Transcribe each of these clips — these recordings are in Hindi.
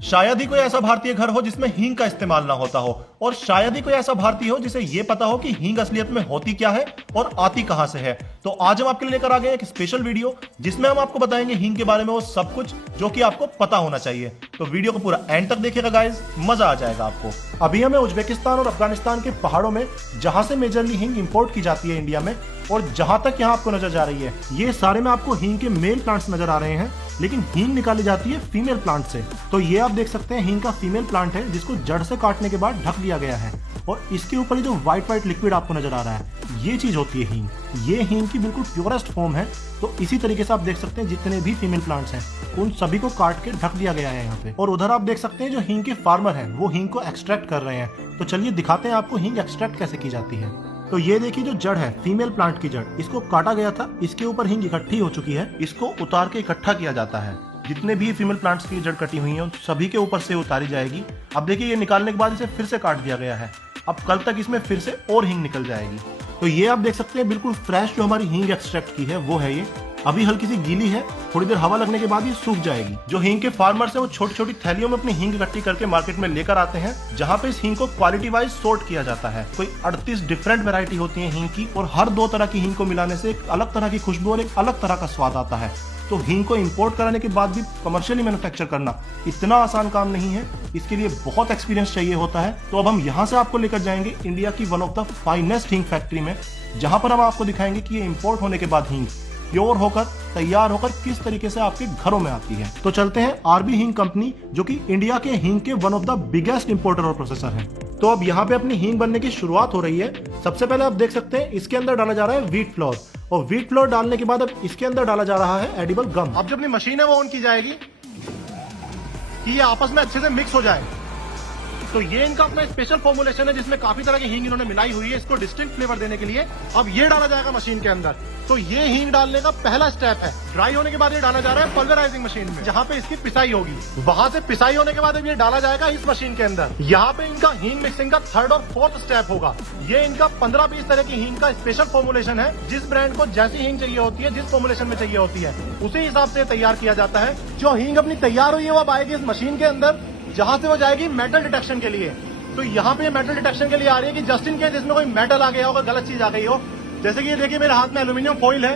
शायद ही कोई ऐसा भारतीय घर हो जिसमें हींग का इस्तेमाल ना होता हो, और शायद ही कोई ऐसा भारतीय हो जिसे ये पता हो कि हींग असलियत में होती क्या है और आती कहां से है। तो आज हम आपके लिए लेकर आ गए एक स्पेशल वीडियो जिसमें हम आपको बताएंगे हींग के बारे में वो सब कुछ जो कि आपको पता होना चाहिए। तो वीडियो को पूरा एंड तक देखिएगा गाइस, मजा आ जाएगा आपको। अभी हमें उज्बेकिस्तान और अफगानिस्तान के पहाड़ों में जहां से मेजरली हींग इंपोर्ट की जाती है इंडिया में, और जहां तक यहाँ आपको नजर जा रही है, ये सारे में आपको हींग के मेल प्लांट्स नजर आ रहे हैं, लेकिन हींग निकाली जाती है फीमेल प्लांट से। तो ये आप देख सकते हैं हींग का फीमेल प्लांट है जिसको जड़ से काटने के बाद ढक दिया गया है, और इसके ऊपर ये जो व्हाइट लिक्विड आपको नजर आ रहा है, ये चीज होती है हींग। ये हींग की बिल्कुल प्योरेस्ट फॉर्म है। तो इसी तरीके से आप देख सकते हैं जितने भी फीमेल प्लांट्स हैं उन सभी को काट के ढक दिया गया है यहाँ पे। और उधर आप देख सकते हैं जो हींग के फार्मर हैं वो हींग को एक्सट्रैक्ट कर रहे हैं। तो चलिए दिखाते हैं आपको हींग एक्सट्रैक्ट कैसे की जाती है। तो ये देखिए जो जड़ है, फीमेल प्लांट की जड़, इसको काटा गया था, इसके ऊपर हींग इकट्ठी हो चुकी है, इसको उतार के इकट्ठा किया जाता है। जितने भी फीमेल प्लांट्स की जड़ कटी हुई है उन सभी के ऊपर से उतारी जाएगी। अब देखिए ये निकालने के बाद इसे फिर से काट दिया गया है। अब कल तक इसमें फिर से और हींग निकल जाएगी। तो ये आप देख सकते हैं बिल्कुल फ्रेश जो हमारी हींग एक्सट्रैक्ट की है वो है ये। अभी हल्की सी गीली है, थोड़ी देर हवा लगने के बाद ये सूख जाएगी। जो हींग के फार्मर्स हैं वो छोटी छोटी थैलियों में अपनी हींग इकट्ठी करके मार्केट में लेकर आते हैं, जहां पे इस हींग को क्वालिटी वाइज सॉर्ट किया जाता है। कोई 38 डिफरेंट वैरायटी होती है हींग की, और हर 2 तरह की हींग को मिलाने से एक अलग तरह की खुशबू और एक अलग तरह का स्वाद आता है। तो हींग को इंपोर्ट कराने के बाद भी कमर्शियली मैन्युफैक्चर करना इतना आसान काम नहीं है, इसके लिए बहुत एक्सपीरियंस चाहिए होता है। तो अब हम यहाँ से आपको लेकर जाएंगे इंडिया की वन ऑफ द फाइनेस्ट हींग फैक्ट्री में, जहां पर हम आपको दिखाएंगे कि ये इंपोर्ट होने के बाद हींग प्योर होकर तैयार होकर किस तरीके से आपके घरों में आती है। तो चलते हैं आरबी हींग कंपनी, जो कि इंडिया के हींग के one of the biggest importer और प्रोसेसर है। तो अब यहाँ पे अपनी हींग बनने की शुरुआत हो रही है। सबसे पहले आप देख सकते हैं इसके अंदर डाला जा रहा है व्हीट फ्लोर, और व्हीट फ्लोर डालने के बाद अब इसके अंदर डाला जा रहा है एडिबल गम। अब जो अपनी मशीन है वो ऑन की जाएगी कि ये आपस में अच्छे से मिक्स हो जाए। तो ये इनका अपना स्पेशल फॉर्मुलेशन है जिसमें काफी तरह की हींग इन्होंने मिलाई हुई है इसको डिस्टिंक्ट फ्लेवर देने के लिए। अब ये डाला जाएगा मशीन के अंदर। तो ये हींग डालने का पहला स्टेप है। ड्राई होने के बाद ये डाला जा रहा है पल्वराइजिंग मशीन में, जहाँ पे इसकी पिसाई होगी। वहां से पिसाई होने के बाद अब ये डाला जाएगा इस मशीन के अंदर। यहाँ पे इनका हींग मिक्सिंग का 3rd और 4th स्टेप होगा। ये इनका 15-20 तरह की हींग का स्पेशल फॉर्मुलेशन है। जिस ब्रांड को जैसी हींग चाहिए होती है, जिस फॉर्मुलेशन में चाहिए होती है, उसी हिसाब से तैयार किया जाता है। जो हींग अपनी तैयार हुई है वो अब आएगी इस मशीन के अंदर, जहाँ से वो जाएगी मेटल डिटेक्शन के लिए। तो यहाँ पे मेटल डिटेक्शन के लिए आ रही है कि जस्ट इन केस इसमें कोई मेटल आ गया हो, गलत चीज आ गई हो। जैसे कि ये देखिए मेरे हाथ में एल्यूमिनियम फॉइल है,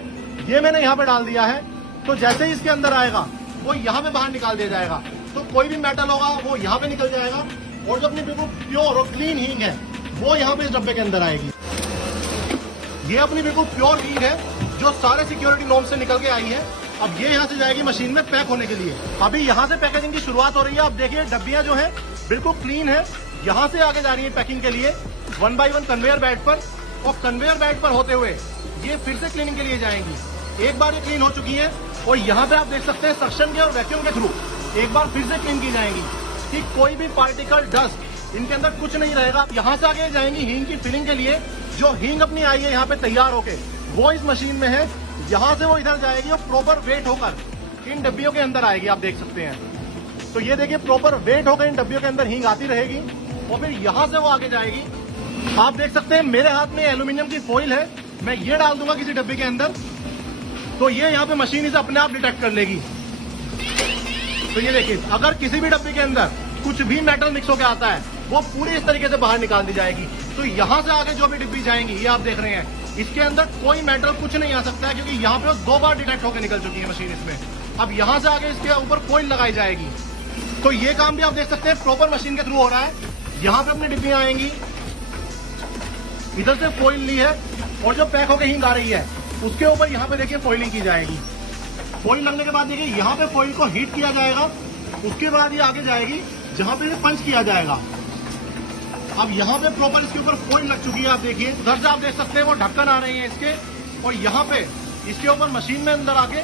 ये मैंने यहाँ पे डाल दिया है। तो जैसे ही इसके अंदर आएगा वो यहाँ पे बाहर निकाल दिया जाएगा। तो कोई भी मेटल होगा वो यहाँ पे निकल जाएगा, और जो अपनी बिल्कुल प्योर और क्लीन हींग है वो यहाँ पे इस डब्बे के अंदर आएगी। ये अपनी बिल्कुल प्योर हींग है जो सारे सिक्योरिटी नॉर्म से निकल के आई है। अब ये यहाँ से जाएगी मशीन में पैक होने के लिए। अभी यहाँ से पैकेजिंग की शुरुआत हो रही है। अब देखिए डब्बियां जो है बिल्कुल क्लीन है। यहाँ से आगे जा रही है पैकिंग के लिए 1 by 1 कन्वेयर बेल्ट पर, और कन्वेयर बेल्ट पर होते हुए ये फिर से क्लीनिंग के लिए जाएंगी। एक बार ये क्लीन हो चुकी है, और यहाँ पे आप देख सकते हैं सक्शन के और वैक्यूम के थ्रू एक बार फिर से क्लीन की जाएंगी कि कोई भी पार्टिकल डस्ट इनके अंदर कुछ नहीं रहेगा। यहाँ से आगे जाएंगी हींग की फिलिंग के लिए। जो हींग अपनी आई है यहाँ पे तैयार होके वो इस मशीन में है। यहाँ से वो इधर जाएगी और प्रॉपर वेट होकर इन डब्बियों के अंदर आएगी। आप देख सकते हैं। तो ये देखिए प्रॉपर वेट होकर इन डब्बियों के अंदर हींग आती रहेगी, और फिर यहाँ से वो आगे जाएगी। आप देख सकते हैं मेरे हाथ में एल्यूमिनियम की फॉइल है, मैं ये डाल दूंगा किसी डब्बे के अंदर, तो ये यहाँ पे मशीन इसे अपने आप डिटेक्ट कर लेगी। तो ये देखिए अगर किसी भी डब्बे के अंदर कुछ भी मेटल मिक्स होकर आता है वो पूरी इस तरीके से बाहर निकाल दी जाएगी। तो यहाँ से आगे जो भी डिब्बी जाएंगी, ये आप देख रहे हैं, इसके अंदर कोई मेटल कुछ नहीं आ सकता है, क्योंकि यहाँ पे 2 बार डिटेक्ट होकर निकल चुकी है मशीन इसमें। अब यहाँ से आगे इसके ऊपर फॉइल लगाई जाएगी। तो ये काम भी आप देख सकते हैं प्रॉपर मशीन के थ्रू हो रहा है। यहाँ पे अपनी डिब्बियां आएंगी, इधर से फॉइल ली है, और जो पैक होकर हींग आ रही है उसके ऊपर यहाँ पे देखिए फॉइलिंग की जाएगी। फॉइल लगने के बाद देखिए यहाँ पे फॉइल को हीट किया जाएगा। उसके बाद ये आगे जाएगी जहाँ पे पंच किया जाएगा। अब यहाँ पे प्रॉपर इसके ऊपर फॉइल लग चुकी है। आप देखिए उधर से आप देख सकते हैं वो ढक्कन आ रहे हैं इसके, और यहाँ पे इसके ऊपर मशीन में अंदर आके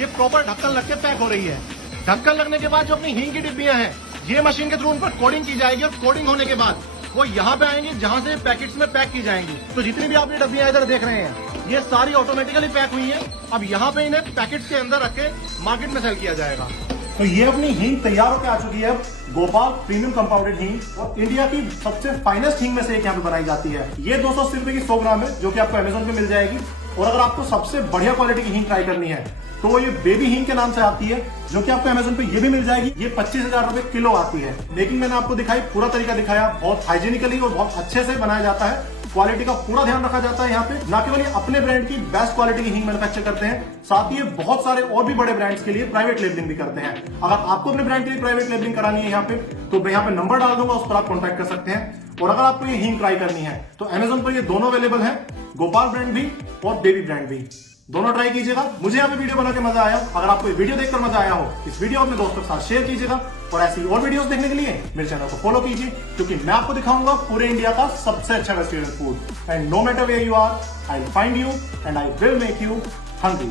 ये प्रॉपर ढक्कन लग के पैक हो रही है। ढक्कन लगने के बाद जो अपनी हींग की डिब्बियां हैं ये मशीन के थ्रू उन पर कोडिंग की जाएगी, और कोडिंग होने के बाद वो यहाँ पे आएंगी जहाँ से पैकेट्स में पैक की जाएंगी। तो जितनी भी आप ये डब्बियां इधर देख रहे हैं ये सारी ऑटोमेटिकली पैक हुई है। अब यहाँ पे इन्हें पैकेट्स के अंदर रख के मार्केट में सेल किया जाएगा। तो ये अपनी हींग तैयार होकर आ चुकी है। गोपाल प्रीमियम कंपाउंडेड हींग, और इंडिया की सबसे फाइनेस्ट हींग में से एक यहाँ पे बनाई जाती है। ये 280 रुपए की 100 ग्राम है, जो कि आपको अमेजोन पे मिल जाएगी। और अगर आपको सबसे बढ़िया क्वालिटी की हींग ट्राई करनी है तो ये बेबी हींग के नाम से आती है, जो कि आपको अमेज़न पे ये भी मिल जाएगी। ये 25,000 रुपए किलो आती है। लेकिन मैंने आपको दिखाई, पूरा तरीका दिखाया, बहुत हाइजीनिकली और बहुत अच्छे से बनाया जाता है। क्वालिटी का पूरा ध्यान रखा जाता है यहाँ पे। ना केवल ये अपने ब्रांड की बेस्ट क्वालिटी की हींग मैन्युफैक्चर करते हैं, साथ ही ये बहुत सारे और भी बड़े ब्रांड्स के लिए प्राइवेट लेबलिंग भी करते हैं। अगर आपको अपने ब्रांड के लिए प्राइवेट लेबलिंग करानी है यहाँ पे, तो मैं यहाँ पे नंबर डाल दूंगा, उस पर आप कॉन्टैक्ट कर सकते हैं। और अगर आपको ये हींग ट्राई करनी है तो अमेज़न पर ये दोनों अवेलेबल है, गोपाल ब्रांड भी और बेबी ब्रांड भी। दोनों ट्राई कीजिएगा। मुझे यहाँ पे वीडियो बना के मजा आया। अगर आपको ये वीडियो देखकर मजा आया हो, इस वीडियो अपने दोस्तों के साथ शेयर कीजिएगा। और ऐसी और वीडियोस देखने के लिए मेरे चैनल को फॉलो कीजिए, क्योंकि मैं आपको दिखाऊंगा पूरे इंडिया का सबसे अच्छा vegetarian food. And no matter where you are, I will find you and I will make you hungry.